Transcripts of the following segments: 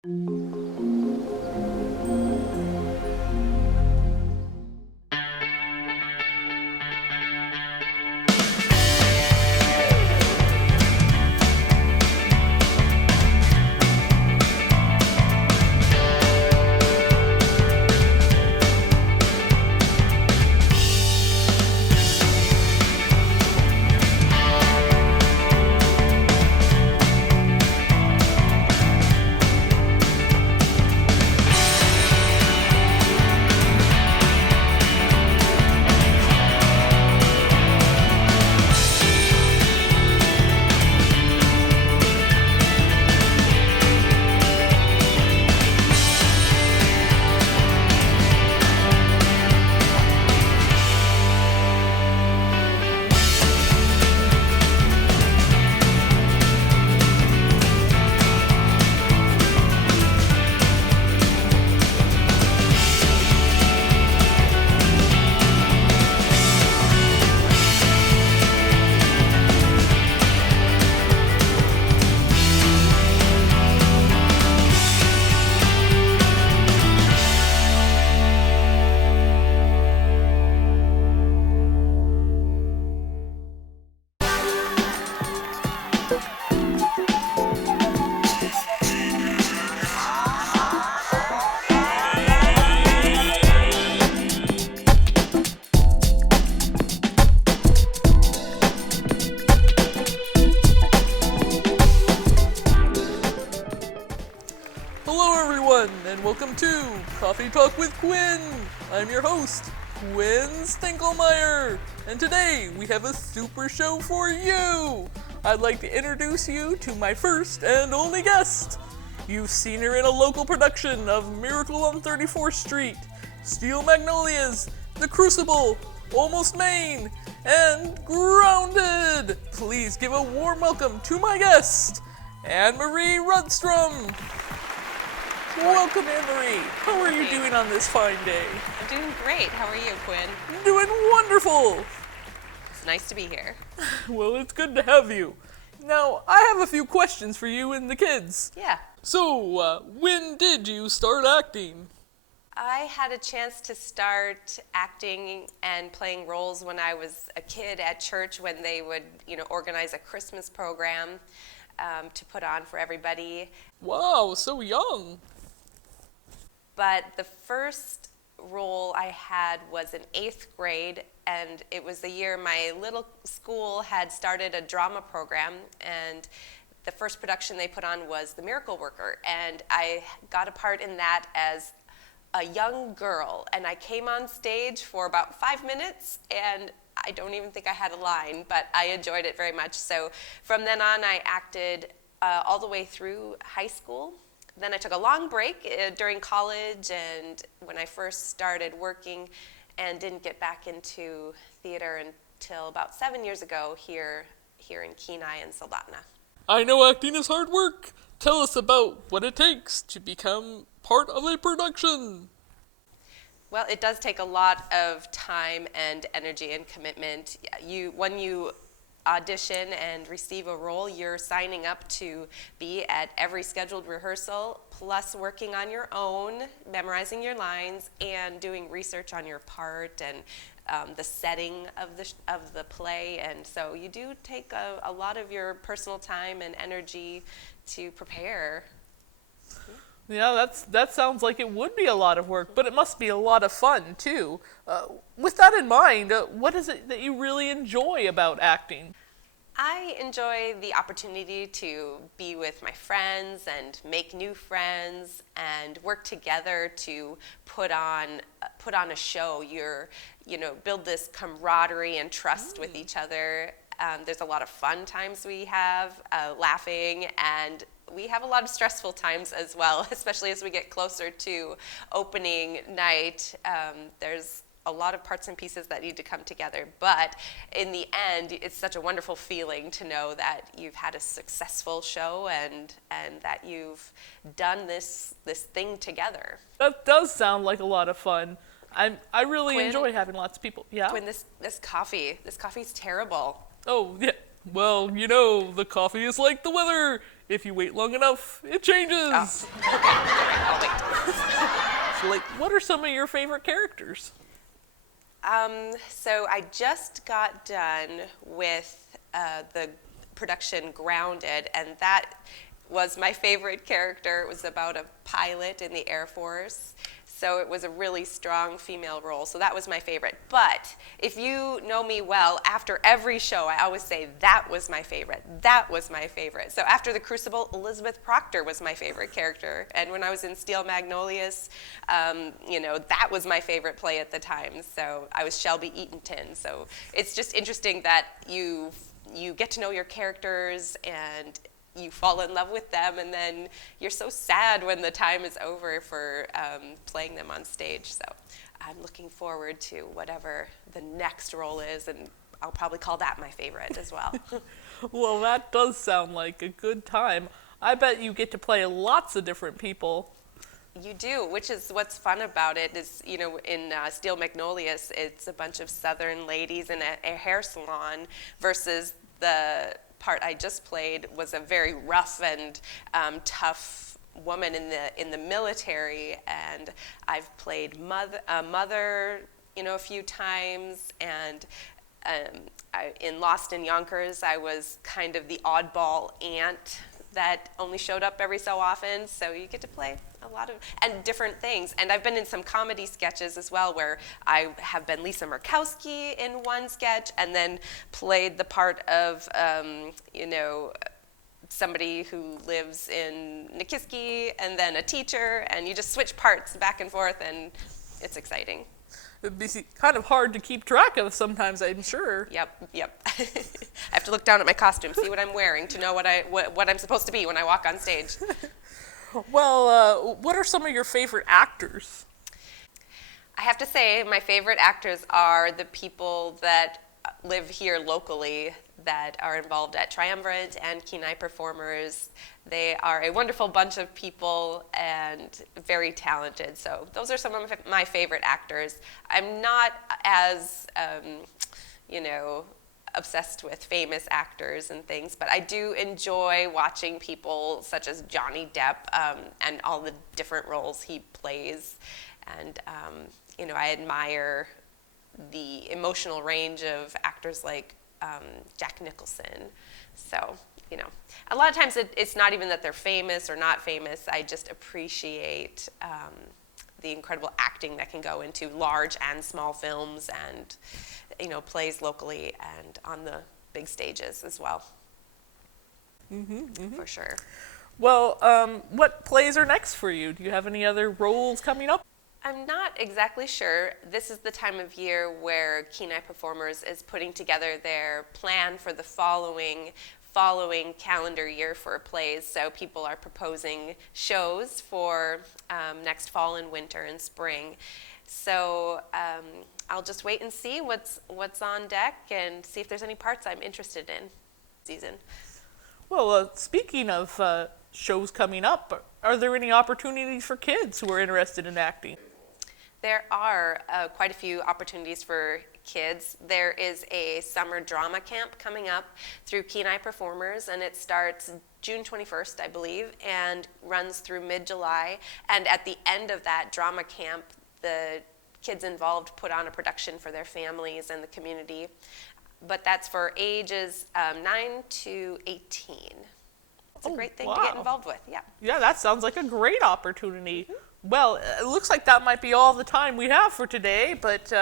Hello everyone, and welcome to Coffee Talk with Quinn. I'm your host, Quinn Stinkelmeyer, and today we have a super show for you. I'd like to introduce you to my first and only guest. You've seen her in a local production of Miracle on 34th Street, Steel Magnolias, The Crucible, Almost Maine, and Grounded. Please give a warm welcome to my guest, Ann Marie Rudstrom. Welcome, Ann Marie. How are you doing on this fine day? I'm doing great. How are you, Quinn? Doing wonderful. It's nice to be here. Well, it's good to have you. Now, I have a few questions for you and the kids. Yeah. So, when did you start acting? I had a chance to start acting and playing roles when I was a kid at church when they would, organize a Christmas program to put on for everybody. Wow, so young. But the first role I had was in 8th grade, and it was the year my little school had started a drama program, and the first production they put on was The Miracle Worker, and I got a part in that as a young girl, and I came on stage for about 5 minutes, and I don't even think I had a line, but I enjoyed it very much. So from then on, I acted all the way through high school. Then I took a long break during college and when I first started working and didn't get back into theater until about 7 years ago here in Kenai and Soldotna. I know acting is hard work. Tell us about what it takes to become part of a production. Well, it does take a lot of time and energy and commitment. When you audition and receive a role, you're signing up to be at every scheduled rehearsal, plus working on your own, memorizing your lines, and doing research on your part and the setting of the play. And so you do take a lot of your personal time and energy to prepare. Yeah, that sounds like it would be a lot of work, but it must be a lot of fun, too. With that in mind, what is it that you really enjoy about acting? I enjoy the opportunity to be with my friends and make new friends and work together to put on a show. Build this camaraderie and trust with each other. There's a lot of fun times we have, laughing, and we have a lot of stressful times as well, especially as we get closer to opening night. There's a lot of parts and pieces that need to come together, but in the end, it's such a wonderful feeling to know that you've had a successful show and that you've done this thing together. That does sound like a lot of fun. I really Quinn, enjoy having lots of people. Yeah. Quinn, this coffee's terrible. Oh, yeah. Well, the coffee is like the weather. If you wait long enough, it changes. Oh, okay, I'll wait. So, what are some of your favorite characters? So I just got done with the production Grounded, and that was my favorite character. It was about a pilot in the Air Force. So it was a really strong female role. So that was my favorite. But if you know me well, after every show, I always say, that was my favorite. That was my favorite. So after The Crucible, Elizabeth Proctor was my favorite character. And when I was in Steel Magnolias, that was my favorite play at the time. So I was Shelby Eatonton. So it's just interesting that you get to know your characters and you fall in love with them, and then you're so sad when the time is over for playing them on stage. So I'm looking forward to whatever the next role is, and I'll probably call that my favorite as well. Well, that does sound like a good time. I bet you get to play lots of different people. You do, which is what's fun about it is, in Steel Magnolias, it's a bunch of Southern ladies in a hair salon versus the part I just played was a very rough and tough woman in the military, and I've played mother, a few times, and in Lost in Yonkers, I was kind of the oddball aunt that only showed up every so often, so you get to play a lot of and different things. And I've been in some comedy sketches as well, where I have been Lisa Murkowski in one sketch, and then played the part of somebody who lives in Nikiski, and then a teacher, and you just switch parts back and forth, and it's exciting. It'd be kind of hard to keep track of sometimes, I'm sure. Yep. I have to look down at my costume, see what I'm wearing, to know what I'm supposed to be when I walk on stage. Well, what are some of your favorite actors? I have to say my favorite actors are the people that live here locally that are involved at Triumvirate and Kenai Performers. They are a wonderful bunch of people and very talented. So those are some of my favorite actors. I'm not as, obsessed with famous actors and things, but I do enjoy watching people such as Johnny Depp and all the different roles he plays. And, I admire the emotional range of actors like Jack Nicholson. So, a lot of times it's not even that they're famous or not famous. I just appreciate the incredible acting that can go into large and small films and, plays locally and on the big stages as well. For sure. Well, what plays are next for you? Do you have any other roles coming up? I'm not exactly sure. This is the time of year where Kenai Performers is putting together their plan for the following calendar year for plays. So people are proposing shows for next fall and winter and spring. So I'll just wait and see what's on deck and see if there's any parts I'm interested in this season. Well, speaking of shows coming up, are there any opportunities for kids who are interested in acting? There are quite a few opportunities for kids. There is a summer drama camp coming up through Kenai Performers, and it starts June 21st, I believe, and runs through mid-July. And at the end of that drama camp, the kids involved put on a production for their families and the community. But that's for ages 9 to 18. It's a great thing to get involved with, yeah. Yeah, that sounds like a great opportunity. Well, it looks like that might be all the time we have for today, but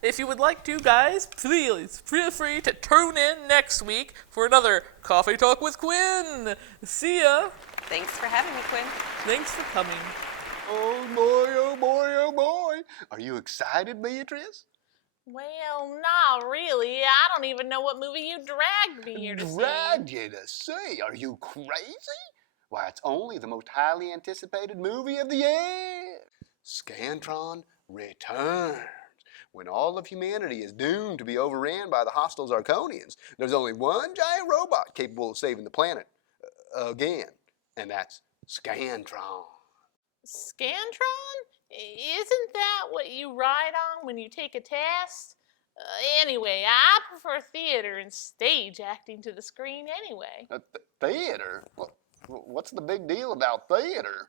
if you would like to, guys, please feel free to tune in next week for another Coffee Talk with Quinn. See ya. Thanks for having me, Quinn. Thanks for coming. Oh boy, oh boy, oh boy. Are you excited, Beatrice? Well, not really. I don't even know what movie you dragged me here to see. Dragged you to see? Are you crazy? Why, it's only the most highly anticipated movie of the year. Scantron returns. When all of humanity is doomed to be overran by the hostile Zarkonians, there's only one giant robot capable of saving the planet. Again. And that's Scantron. Scantron? Isn't that what you ride on when you take a test? Anyway, I prefer theater and stage acting to the screen anyway. Theater? What's the big deal about theater?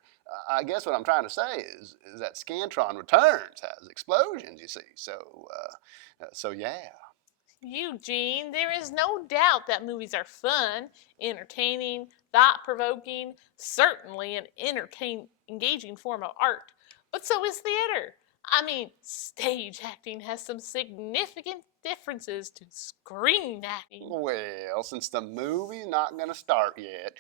I guess what I'm trying to say is that Scantron Returns has explosions, you see. So yeah. Eugene, there is no doubt that movies are fun, entertaining, thought-provoking, certainly an engaging form of art. But so is theater. I mean, stage acting has some significant differences to screen acting. Well, since the movie's not going to start yet,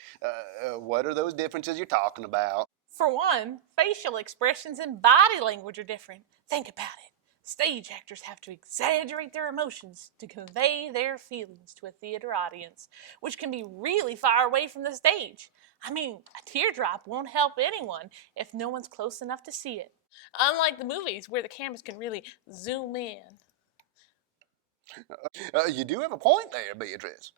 what are those differences you're talking about? For one, facial expressions and body language are different. Think about it. Stage actors have to exaggerate their emotions to convey their feelings to a theater audience, which can be really far away from the stage. I mean, a teardrop won't help anyone if no one's close enough to see it. Unlike the movies where the cameras can really zoom in. You do have a point there, Beatrice.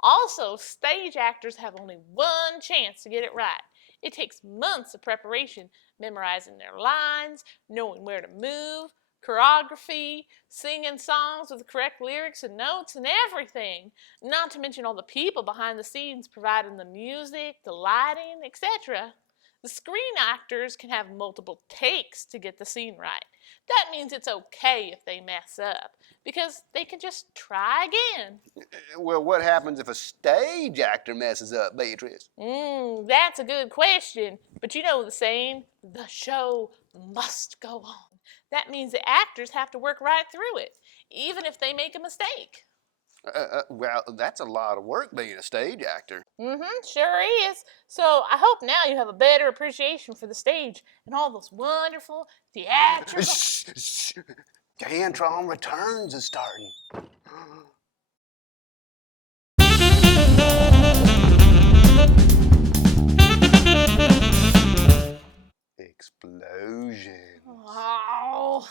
Also, stage actors have only one chance to get it right. It takes months of preparation, memorizing their lines, knowing where to move, choreography, singing songs with the correct lyrics and notes and everything. Not to mention all the people behind the scenes providing the music, the lighting, etc. The screen actors can have multiple takes to get the scene right. That means it's okay if they mess up, because they can just try again. Well, what happens if a stage actor messes up, Beatrice? That's a good question. But you know the saying, the show must go on. That means the actors have to work right through it, even if they make a mistake. Well, that's a lot of work being a stage actor. Sure is. So I hope now you have a better appreciation for the stage and all those wonderful theatrical... Shh. Scantron Returns is starting. Explosions. Oh.